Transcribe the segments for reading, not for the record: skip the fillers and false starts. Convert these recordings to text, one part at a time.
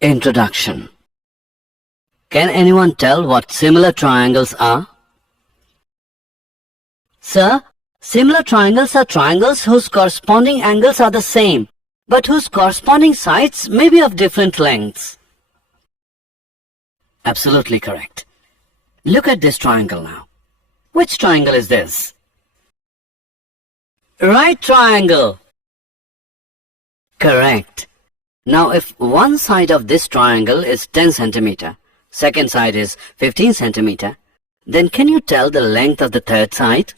Introduction. Can anyone tell what similar triangles are? Sir, similar triangles are triangles whose corresponding angles are the same, but whose corresponding sides may be of different lengths. Absolutely correct. Look at this triangle now. Which triangle is this? Right triangle. Correct. Now if one side of this triangle is 10 centimeter, second side is 15 centimeter, then can you tell the length of the third side?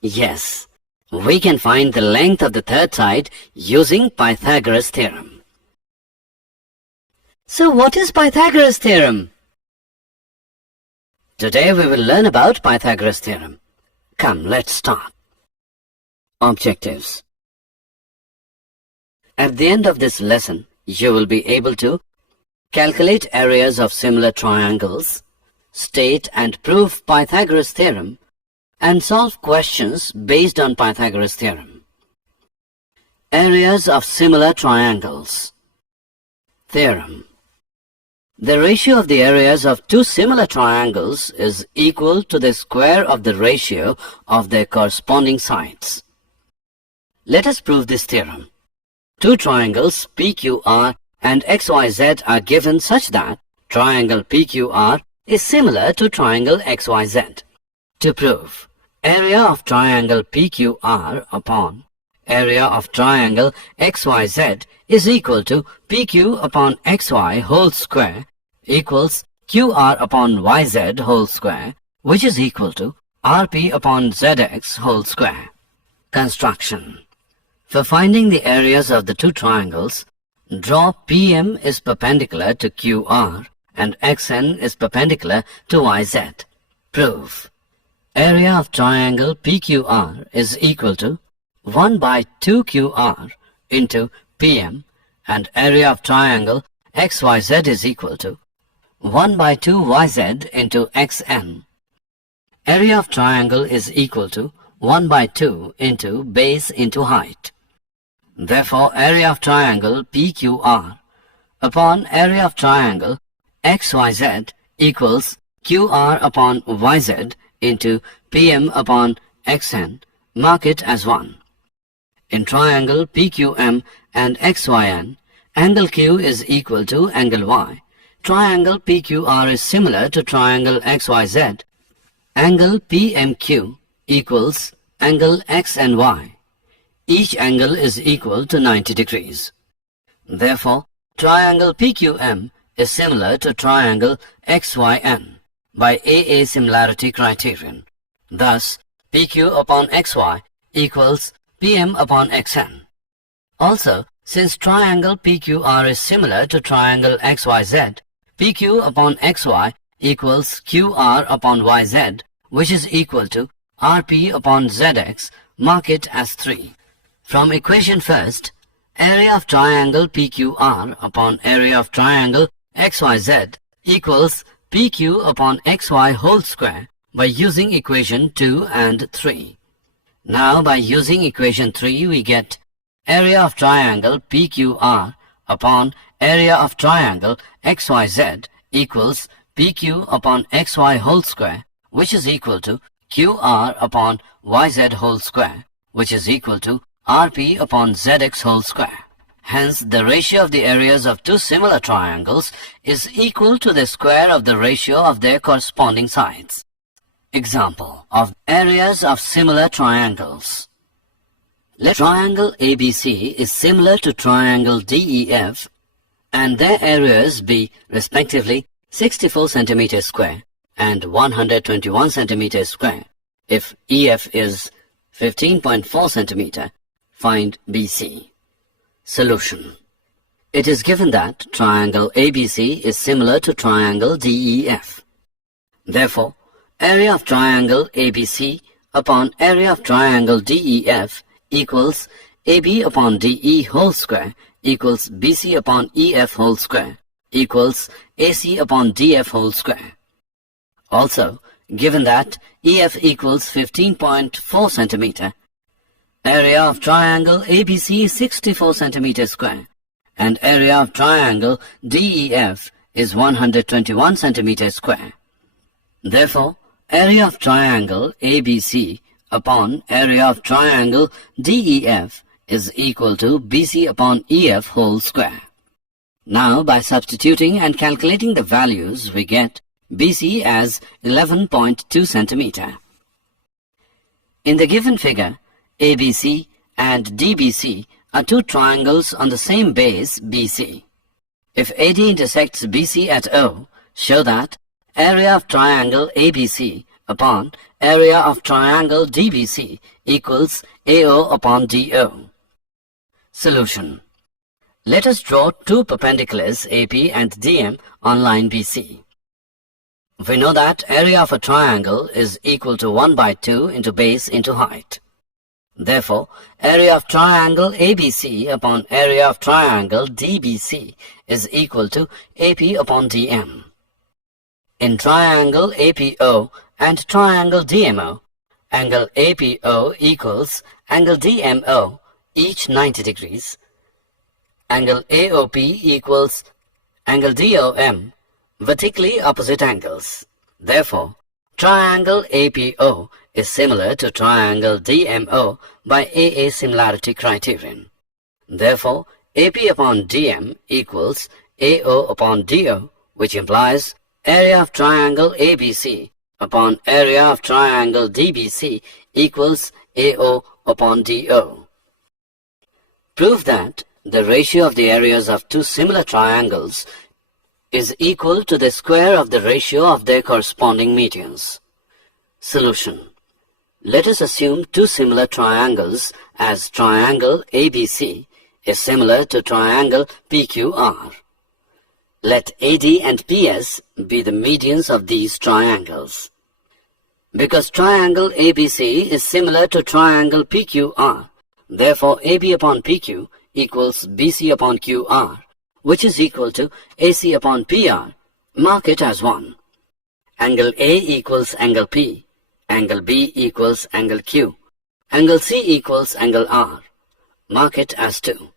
Yes, we can find the length of the third side using Pythagoras theorem. So what is Pythagoras theorem? Today we will learn about Pythagoras theorem. Come, let's start. Objectives. At the end of this lesson, you will be able to calculate areas of similar triangles, state and prove Pythagoras theorem, and solve questions based on Pythagoras theorem. Areas of similar triangles. Theorem. The ratio of the areas of two similar triangles is equal to the square of the ratio of their corresponding sides. Let us prove this theorem. Two triangles PQR and XYZ are given such that triangle PQR is similar to triangle XYZ. To prove, area of triangle PQR upon area of triangle XYZ is equal to PQ upon XY whole square equals QR upon YZ whole square, which is equal to RP upon ZX whole square. Construction. For finding the areas of the two triangles, draw PM is perpendicular to QR and XN is perpendicular to YZ. Prove. Area of triangle PQR is equal to 1 by 2 QR into PM and area of triangle XYZ is equal to 1 by 2 YZ into XN. Area of triangle is equal to 1 by 2 into base into height. Therefore, area of triangle PQR upon area of triangle XYZ equals QR upon YZ into PM upon XN. Mark it as 1. In triangle PQM and XYN, angle Q is equal to angle Y. Triangle PQR is similar to triangle XYZ. Angle PMQ equals angle X and Y. Each angle is equal to 90 degrees. Therefore, triangle PQM is similar to triangle XYN by AA similarity criterion. Thus, PQ upon XY equals PM upon XN. Also, since triangle PQR is similar to triangle XYZ, PQ upon XY equals QR upon YZ, which is equal to RP upon ZX. Mark it as 3. From equation first, area of triangle PQR upon area of triangle XYZ equals PQ upon XY whole square by using equation 2 and 3. Now by using equation 3 we get area of triangle PQR upon area of triangle XYZ equals PQ upon XY whole square, which is equal to QR upon YZ whole square, which is equal to RP upon ZX whole square. Hence, the ratio of the areas of two similar triangles is equal to the square of the ratio of their corresponding sides. Example of areas of similar triangles. Let triangle ABC is similar to triangle DEF and their areas be respectively 64 cm square and 121 cm square. If EF is 15.4 cm, find BC. Solution. It is given that triangle ABC is similar to triangle DEF. Therefore, area of triangle ABC upon area of triangle DEF equals AB upon DE whole square equals BC upon EF whole square equals AC upon DF whole square. Also, given that EF equals 15.4 centimeter, area of triangle ABC is 64 centimeter square and area of triangle DEF is 121 centimeters square. Therefore, area of triangle ABC upon area of triangle DEF is equal to BC upon EF whole square. Now, by substituting and calculating the values, we get BC as 11.2 centimeter. In the given figure, ABC and DBC are two triangles on the same base BC. If AD intersects BC at O, show that area of triangle ABC upon area of triangle DBC equals AO upon DO. Solution. Let us draw two perpendiculars AP and DM on line BC. We know that area of a triangle is equal to 1 by 2 into base into height. Therefore, area of triangle ABC upon area of triangle DBC is equal to AP upon DM. In triangle APO and triangle DMO, angle APO equals angle DMO, each 90 degrees. Angle AOP equals angle DOM, vertically opposite angles. Therefore, triangle APO is similar to triangle DMO by AA similarity criterion. Therefore, AP upon DM equals AO upon DO, which implies area of triangle ABC upon area of triangle DBC equals AO upon DO. Prove that the ratio of the areas of two similar triangles is equal to the square of the ratio of their corresponding medians. Solution. Let us assume two similar triangles as triangle ABC is similar to triangle PQR. Let AD and PS be the medians of these triangles. Because triangle ABC is similar to triangle PQR, therefore AB upon PQ equals BC upon QR, which is equal to AC upon PR. Mark it as 1. Angle A equals angle P, angle B equals angle Q, angle C equals angle R. Mark it as 2.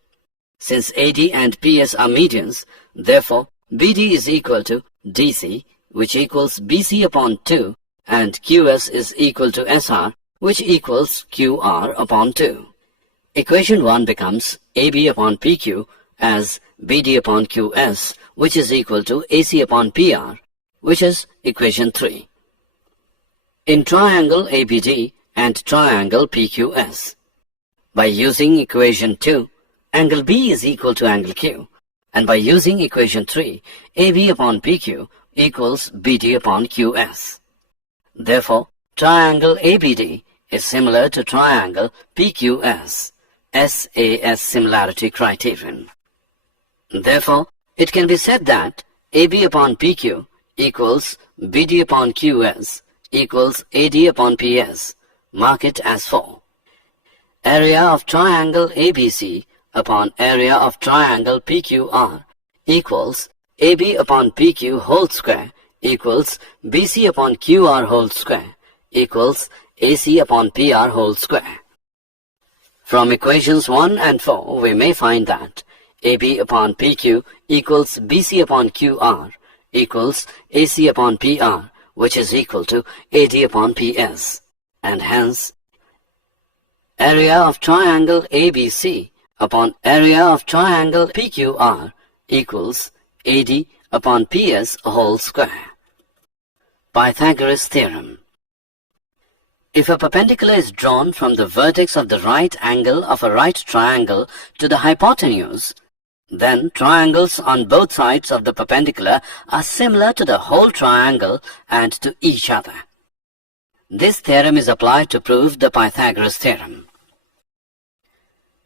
Since AD and PS are medians, therefore BD is equal to DC, which equals BC upon 2, and QS is equal to SR, which equals QR upon 2. Equation 1 becomes AB upon PQ as BD upon QS, which is equal to AC upon PR, which is equation 3. In triangle ABD and triangle PQS, by using equation 2, angle B is equal to angle Q, and by using equation 3, AB upon PQ equals BD upon QS. Therefore, triangle ABD is similar to triangle PQS, SAS similarity criterion. Therefore, it can be said that AB upon PQ equals BD upon QS equals AD upon PS. Mark it as 4. Area of triangle ABC upon area of triangle PQR equals AB upon PQ whole square equals BC upon QR whole square equals AC upon PR whole square. From equations 1 and 4, we may find that AB upon PQ equals BC upon QR equals AC upon PR, which is equal to AD upon PS, and hence area of triangle ABC upon area of triangle PQR equals AD upon PS whole square. Pythagoras theorem. If a perpendicular is drawn from the vertex of the right angle of a right triangle to the hypotenuse, then triangles on both sides of the perpendicular are similar to the whole triangle and to each other. This theorem is applied to prove the Pythagoras theorem.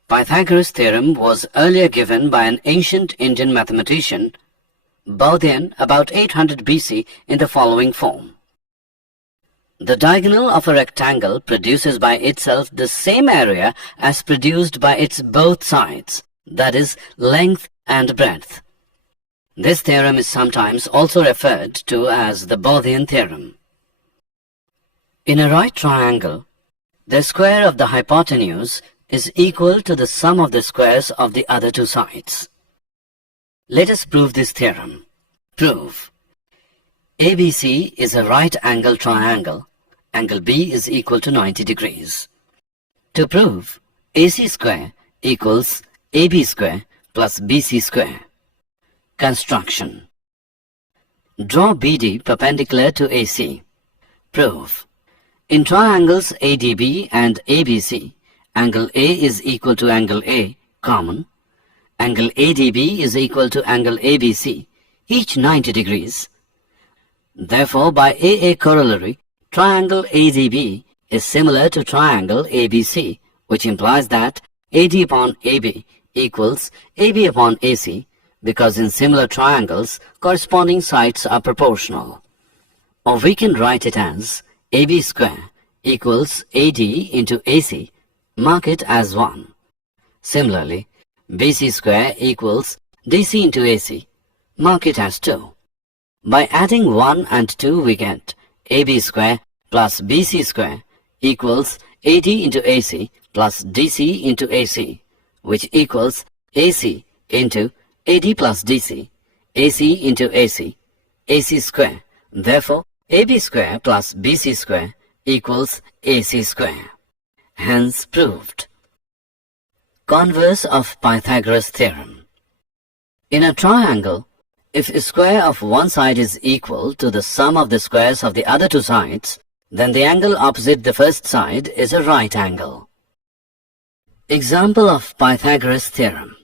Pythagoras theorem was earlier given by an ancient Indian mathematician, Bodhian, about 800 BC in the following form. The diagonal of a rectangle produces by itself the same area as produced by its both sides, that is, length and breadth. This theorem is sometimes also referred to as the Bodhian theorem. In a right triangle, the square of the hypotenuse is equal to the sum of the squares of the other two sides. Let us prove this theorem. Prove. ABC is a right-angled triangle. Angle B is equal to 90 degrees. To prove, AC square equals AB square plus BC square. Construction. Draw BD perpendicular to AC. Prove. In triangles ADB and ABC, angle A is equal to angle A, common. Angle ADB is equal to angle ABC, each 90 degrees. Therefore, by AA corollary, triangle ADB is similar to triangle ABC, which implies that AD upon AB equals AB upon AC, because in similar triangles, corresponding sides are proportional. Or we can write it as AB square equals AD into AC, mark it as 1. Similarly, BC square equals DC into AC, mark it as 2. By adding 1 and 2 we get AB square plus BC square equals AD into AC plus DC into AC, which equals AC into AD plus DC, AC into AC, AC square. Therefore, AB square plus BC square equals AC square. Hence proved. Converse of Pythagoras theorem. In a triangle, if a square of one side is equal to the sum of the squares of the other two sides, then the angle opposite the first side is a right angle. Example of Pythagoras theorem.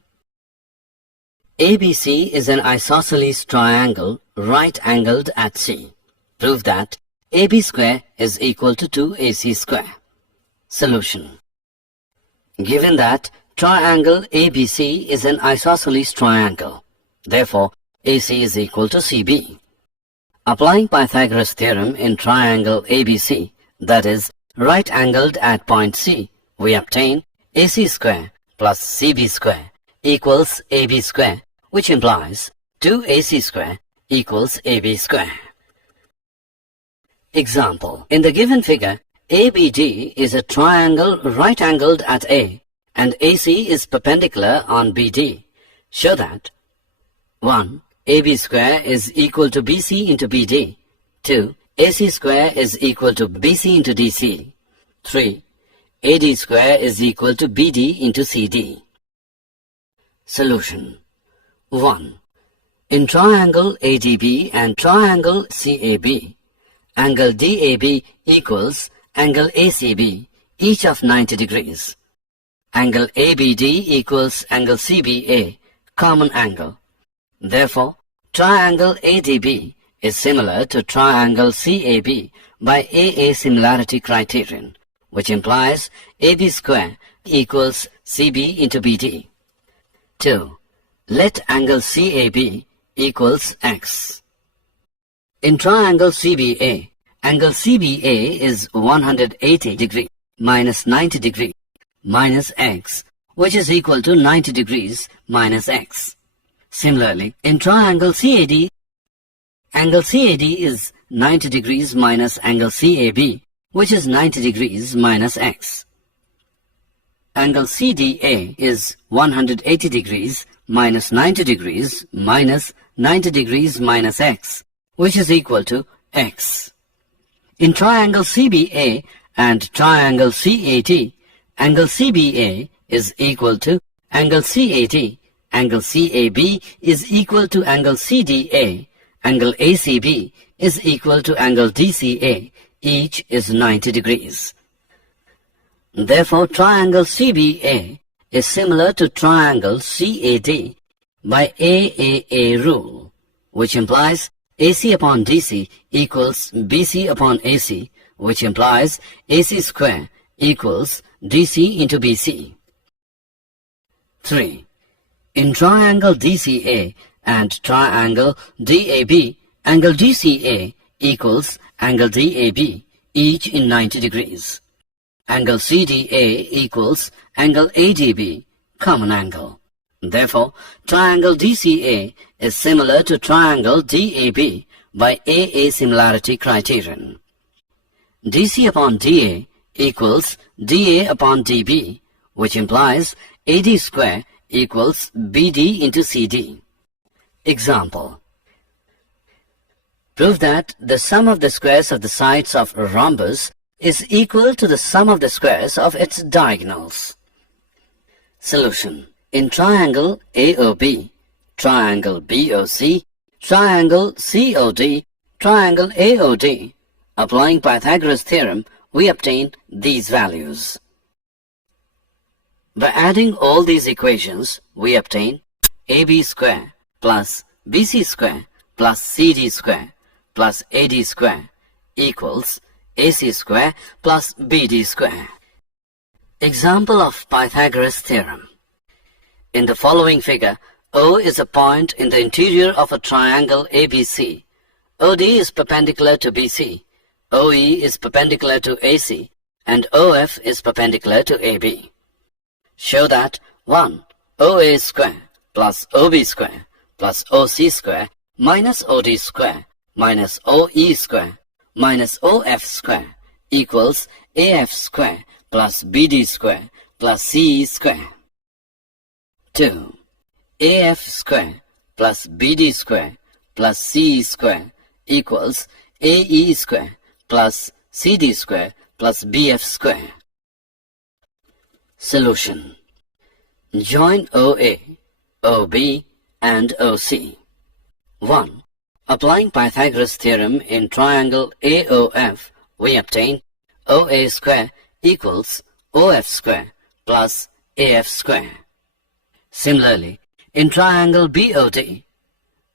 ABC is an isosceles triangle right-angled at C. Prove that AB square is equal to 2AC square. Solution. Given that triangle ABC is an isosceles triangle, therefore AC is equal to CB. Applying Pythagoras theorem in triangle ABC, that is, right-angled at point C, we obtain AC square plus CB square equals AB square, which implies 2AC square equals AB square. Example. In the given figure, ABD is a triangle right-angled at A and AC is perpendicular on BD. Show that 1. AB square is equal to BC into BD. 2. AC square is equal to BC into DC. 3. AD square is equal to BD into CD. Solution. 1. In triangle ADB and triangle CAB, angle DAB equals angle ACB, each of 90 degrees. Angle ABD equals angle CBA, common angle. Therefore, triangle ADB is similar to triangle CAB by AA similarity criterion, which implies AB square equals CB into BD. 2. Let angle CAB equals X. In triangle CBA, angle CBA is 180 degree minus 90 degree minus X, which is equal to 90 degrees minus X. Similarly, in triangle CAD, angle CAD is 90 degrees minus angle CAB, which is 90 degrees minus X. Angle CDA is 180 degrees minus 90 degrees minus 90 degrees minus X, which is equal to X. In triangle CBA and triangle CAT, angle CBA is equal to angle CAT, angle CAB is equal to angle CDA, angle ACB is equal to angle DCA, each is 90 degrees. Therefore, triangle CBA is similar to triangle CAD by AAA rule, which implies AC upon DC equals BC upon AC, which implies AC square equals DC into BC. 3. In triangle DCA and triangle DAB, angle DCA equals angle DAB, each in 90 degrees. Angle CDA equals angle ADB, common angle. Therefore, triangle DCA is similar to triangle DAB by AA similarity criterion. DC upon DA equals DA upon DB, which implies AD square equals BD into CD. Example. Prove that the sum of the squares of the sides of a rhombus is equal to the sum of the squares of its diagonals. Solution. In triangle AOB, triangle BOC, triangle COD, triangle AOD, applying Pythagoras theorem, we obtain these values. By adding all these equations, we obtain AB square plus BC square plus CD square plus AD square equals AC square plus BD square. Example of Pythagoras theorem. In the following figure, O is a point in the interior of a triangle ABC. OD is perpendicular to BC, OE is perpendicular to AC, and OF is perpendicular to AB. Show that 1. OA square plus OB square plus OC square minus OD square minus OE square minus OF square equals AF square plus BD square plus CE square. 2. AF square plus BD square plus CE square equals AE square plus CD square plus BF square. Solution. Join OA, OB and OC. 1. Applying Pythagoras theorem in triangle AOF, we obtain OA square equals OF square plus AF square. Similarly, in triangle BOD,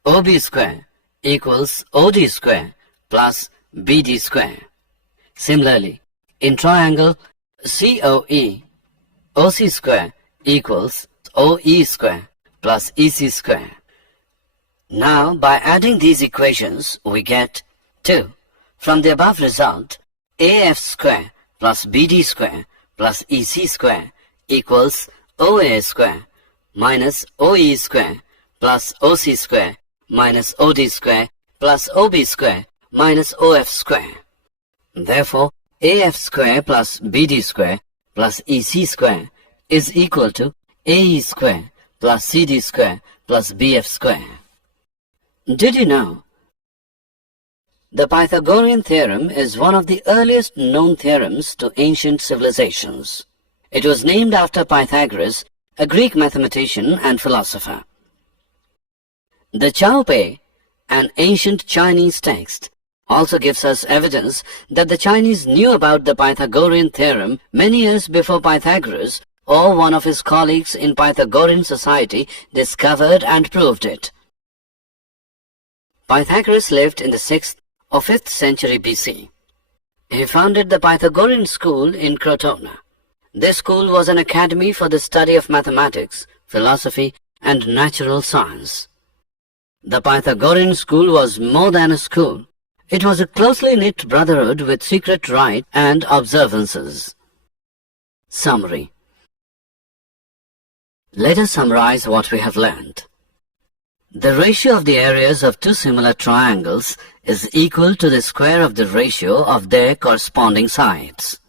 OB square equals OD square plus BD square. Similarly, in triangle COE, OC square equals OE square plus EC square. Now, by adding these equations, we get 2. From the above result, AF square plus BD square plus EC square equals OA square minus OE square plus OC square minus OD square plus OB square minus OF square. Therefore, AF square plus BD square plus EC square is equal to AE square plus CD square plus BF square. Did you know? The Pythagorean theorem is one of the earliest known theorems to ancient civilizations. It was named after Pythagoras, a Greek mathematician and philosopher. The Cbse, an ancient Chinese text, also gives us evidence that the Chinese knew about the Pythagorean theorem many years before Pythagoras or one of his colleagues in Pythagorean society discovered and proved it. Pythagoras lived in the 6th or 5th century BC. He founded the Pythagorean school in Crotona. This school was an academy for the study of mathematics, philosophy, and natural science. The Pythagorean school was more than a school. It was a closely knit brotherhood with secret rite and observances. Summary. Let us summarize what we have learned. The ratio of the areas of two similar triangles is equal to the square of the ratio of their corresponding sides.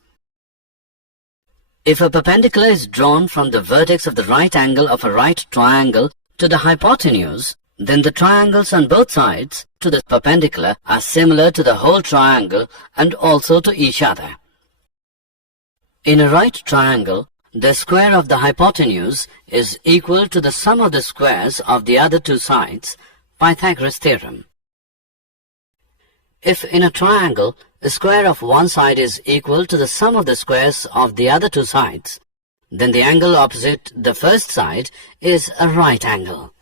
If a perpendicular is drawn from the vertex of the right angle of a right triangle to the hypotenuse, then the triangles on both sides to the perpendicular are similar to the whole triangle and also to each other. In a right triangle, the square of the hypotenuse is equal to the sum of the squares of the other two sides, Pythagoras theorem. If in a triangle, the square of one side is equal to the sum of the squares of the other two sides, then the angle opposite the first side is a right angle.